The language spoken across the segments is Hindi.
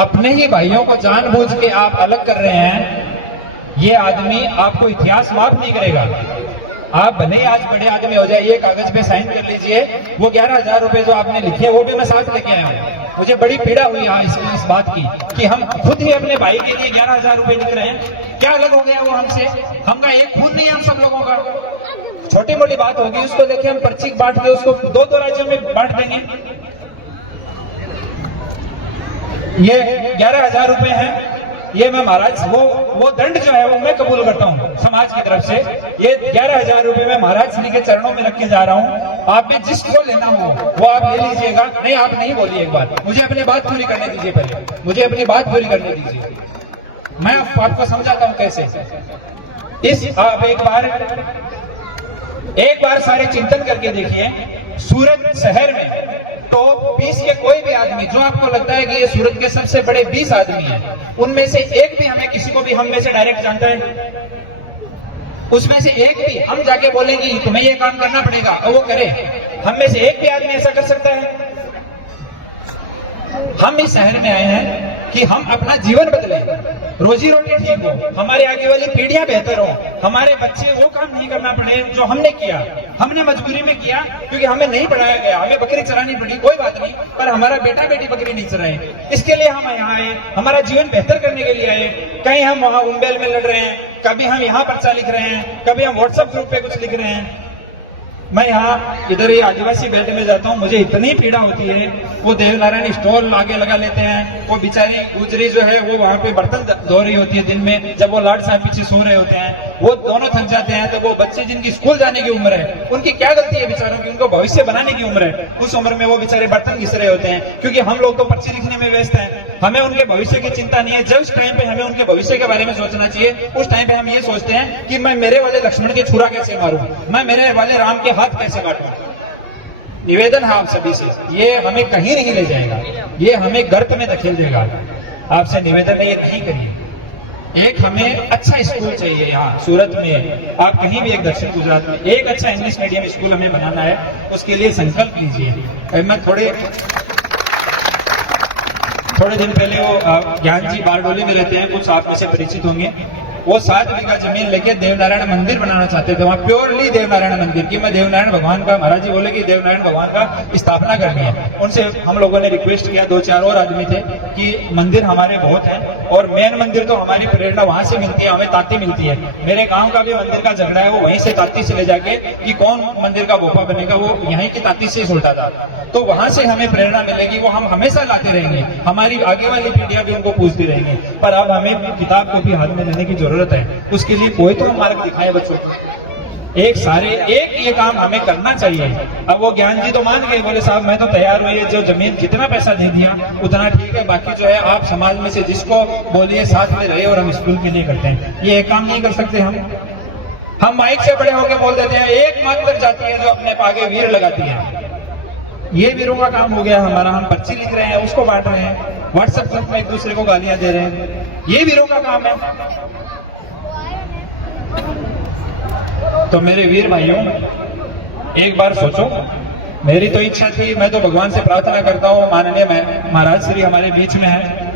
अपने ही भाइयों को जानबूझ के आप अलग कर रहे हैं, ये आदमी आपको इतिहास माफ नहीं करेगा। आप भले ही आज बड़े आदमी हो जाइए, कागज पे साइन कर लीजिए, वो 11,000 रुपए जो आपने लिखे वो भी मैं साथ लेके आया हूँ। मुझे बड़ी पीड़ा हुई इस बात की कि हम खुद ही अपने भाई के लिए 11,000 रुपए लिख रहे हैं। क्या अलग हो गया वो हमसे? हम का एक खून नहीं है हम सब लोगों का। छोटी मोटी बात होगी, उसको देखिए हम पर्ची बांट के उसको 2-2 राज्यों में बांट देंगे। ये 11,000 रुपए हैं, ये मैं महाराज वो दंड जो है वो मैं कबूल करता हूँ समाज की तरफ से। ये 11,000 रुपए मैं महाराज श्री के चरणों में रख के जा रहा हूँ। आप भी जिसको लेना हो वो आप ले लीजिएगा। नहीं, आप नहीं बोलिए, एक बात मुझे अपनी बात पूरी करने दीजिए, पहले मुझे अपनी बात पूरी करने दीजिए। मैं आपको समझाता हूँ कैसे। आप एक बार सारे चिंतन करके देखिए, सूरत शहर में टॉप 20 के कोई भी आदमी जो आपको लगता है कि ये सूरत के सबसे बड़े 20 आदमी हैं, उनमें से एक भी हमें किसी को भी हम में से डायरेक्ट जानता है? उसमें से एक भी हम जाके बोलेंगे तुम्हें ये काम करना पड़ेगा और वो करे? हम में से एक भी आदमी ऐसा कर सकता है? हम इस शहर में आए हैं कि हम अपना जीवन बदलें, रोजी रोटी ठीक हो, हमारे आगे वाली पीढ़ियां बेहतर हो, हमारे बच्चे वो काम नहीं करना पड़े जो हमने किया। हमने मजबूरी में किया क्योंकि हमें नहीं पढ़ाया गया, हमें बकरी चरानी पड़ी, कोई बात नहीं, पर हमारा बेटा बेटी बकरी नहीं चराए। इसके लिए हम यहाँ आए, हमारा जीवन बेहतर करने के लिए आए। कहीं हम वहां उम्बेल में लड़ रहे हैं, कभी हम यहाँ पर्चा लिख रहे हैं, कभी हम व्हाट्सएप ग्रुप पे कुछ लिख रहे हैं। मैं यहाँ इधर ही आदिवासी बेल्ट में जाता हूँ, मुझे इतनी पीड़ा होती है। वो देवनारायण स्टॉल आगे लगा लेते हैं, वो बेचारी गुजरी जो है वो वहां पे बर्तन धो रही होती है दिन में, जब वो लाड साहब पीछे सो रहे होते हैं, वो दोनों थक जाते हैं। तो वो बच्चे जिनकी स्कूल जाने की उम्र है, उनकी क्या गलती है बेचारों की? उनको भविष्य बनाने की उम्र है, उस उम्र में वो बेचारे बर्तन घिस रहे होते हैं। क्योंकि हम लोग तो पर्ची लिखने में व्यस्त हैं, हमें उनके भविष्य की चिंता नहीं है। जिस टाइम पे हमें उनके भविष्य के बारे में सोचना चाहिए, उस टाइम पे हम ये सोचते हैं कि मैं मेरे वाले लक्ष्मण के छुरा कैसे मारूं, मैं मेरे वाले राम के हाथ कैसे काटूं। निवेदन है आप सभी से, ये हमें कहीं नहीं ले जाएगा, ये हमें गर्त में धकेल देगा। आपसे निवेदन है, ये नहीं करिए। एक हमें अच्छा स्कूल चाहिए यहाँ सूरत में, आप कहीं भी, एक दक्षिण गुजरात में एक अच्छा इंग्लिश मीडियम स्कूल हमें बनाना है। उसके लिए संकल्प लीजिए। मैं थोड़े दिन पहले वो ज्ञान जी बारडोली में रहते हैं, कुछ आप में से परिचित होंगे। वो 7 बीघा जमीन लेके देवनारायण मंदिर बनाना चाहते थे, वहाँ प्योरली देवनारायण मंदिर की। मैं देवनारायण भगवान का, महाराज जी बोले कि देवनारायण भगवान का स्थापना करनी है। उनसे हम लोगों ने रिक्वेस्ट किया, 2-4 और आदमी थे कि मंदिर हमारे बहुत हैं और मेन मंदिर तो हमारी प्रेरणा वहां से मिलती है, हमें ताती मिलती है। मेरे गाँव का भी मंदिर का झगड़ा है, वो वहीं से ताती से ले जाके कि कौन मंदिर का बोपा बनेगा, वो यहीं की ताती से सुलटा था। तो वहां से हमें प्रेरणा मिलेगी, वो हम हमेशा लाते रहेंगे, हमारी आगे वाली पीढ़ियां भी उनको पूछती रहेंगी। पर अब हमें किताब को भी हाथ में लेने की जरूरत है, उसके लिए कोई तो मार्ग दिखाए बच्चों को। एक ये काम हमें करना चाहिए। अब वो ज्ञान जी तो मान गए, बोले साहब मैं तो तैयार हुई है, जो जमीन जितना पैसा दे दिया उतना ठीक है, बाकी जो है आप समाज में से जिसको बोलिए साथ में रहे और हम स्कूल के लिए करते हैं। ये एक काम नहीं कर सकते हम माइक से बड़े होकर बोल देते हैं, एक मात्र जाती है जो अपने आगे वीर लगाती है। ये वीरों का काम हो गया हमारा। हम पर्ची लिख रहे हैं, उसको बांट रहे हैं, व्हाट्सएप ग्रुप में एक दूसरे को गालियां दे रहे हैं, ये वीरों का काम है। तो मेरे वीर भाइयों, एक बार सोचो। मेरी तो इच्छा थी, मैं तो भगवान से प्रार्थना करता हूँ, माननीय महाराज श्री हमारे बीच में है,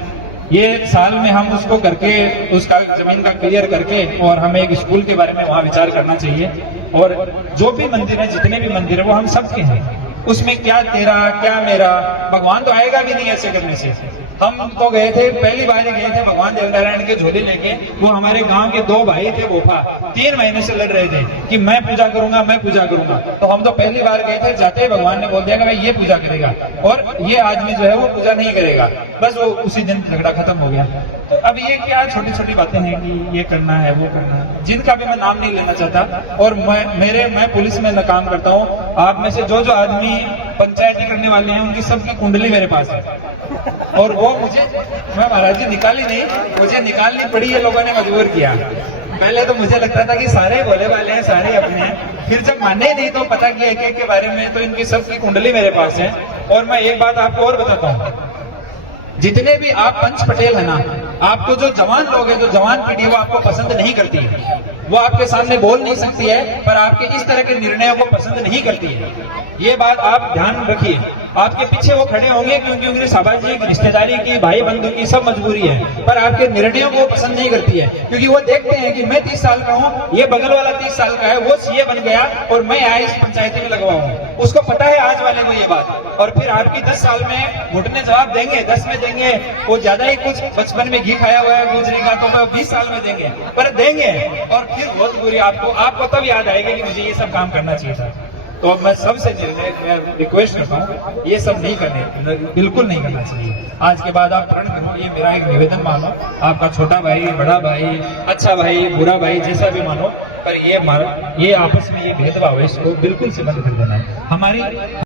ये साल में हम उसको करके, उसका जमीन का क्लियर करके, और हमें एक स्कूल के बारे में वहां विचार करना चाहिए। और जो भी मंदिर है, जितने भी मंदिर है, वो हम सबके हैं। उसमें क्या तेरा क्या मेरा, भगवान तो आएगा भी नहीं ऐसे करने से। हम तो गए थे, पहली बार ही गए थे भगवान देवनारायण के झोले लेके। वो हमारे गांव के 2 भाई थे बोफा, 3 महीने से लड़ रहे थे कि मैं पूजा करूंगा, मैं पूजा करूंगा। तो हम तो पहली बार गए थे, जाते ही भगवान ने बोल दिया कि भाई ये पूजा करेगा और ये आदमी जो है वो पूजा नहीं करेगा। बस वो उसी दिन झगड़ा खत्म हो गया। तो अब ये क्या छोटी छोटी बातें हैं कि ये करना है, वो करना है, जिनका भी मैं नाम नहीं लेना चाहता। और मैं पुलिस में काम करता हूँ। आप में से जो आदमी पंचायती करने वाले हैं, उनकी सबकी कुंडली मेरे पास है। और वो मैं महाराज जी निकाली नहीं, मुझे निकालनी पड़ी, ये लोगों ने मजबूर किया। पहले तो मुझे लगता था कि सारे भोले वाले हैं, सारे अपने हैं। फिर जब माने नहीं तो पता किया एक के बारे में, तो इनकी सबकी कुंडली मेरे पास है। और मैं एक बात आपको और बताता हूँ, जितने भी आप पंच पटेल है ना, आपको जो जवान लोग हैं, जो जवान पीढ़ी है, वो आपको पसंद नहीं करती है। वो आपके सामने बोल नहीं सकती है, पर आपके इस तरह के निर्णयों को पसंद नहीं करती है। ये बात आप ध्यान रखिए। आपके पीछे वो खड़े होंगे क्योंकि उनकी सामाजिक रिश्तेदारी की, भाई बंधु की सब मजबूरी है, पर आपके निर्णयों को पसंद नहीं करती है, क्योंकि वो देखते हैं कि मैं 30 साल का हूँ, ये बगल वाला 30 साल का है, वो सीए बन गया और मैं आया इस पंचायती में लगवा हूँ। उसको पता है आज वाले को ये बात, और फिर आपकी 10 साल में घुटने जवाब देंगे, 10 में देंगे, वो ज्यादा ही कुछ बचपन में घी खाया हुआ है गुजरी का, तो वो 20 साल में देंगे, पर देंगे। और फिर बहुत बुरी आपको तब याद आएगा कि मुझे ये सब काम करना चाहिए था। तो मैं सबसे मैं रिक्वेस्ट करता हूँ, ये सब नहीं करने, बिल्कुल नहीं करना चाहिए। आज के बाद आप प्रण करो, ये मेरा एक निवेदन मानो, आपका छोटा भाई, बड़ा भाई, अच्छा भाई, बुरा भाई, जैसा भी मानो, पर ये आपस में ये भेदभाव है, इसको बिल्कुल से बंद कर देना है। हमारी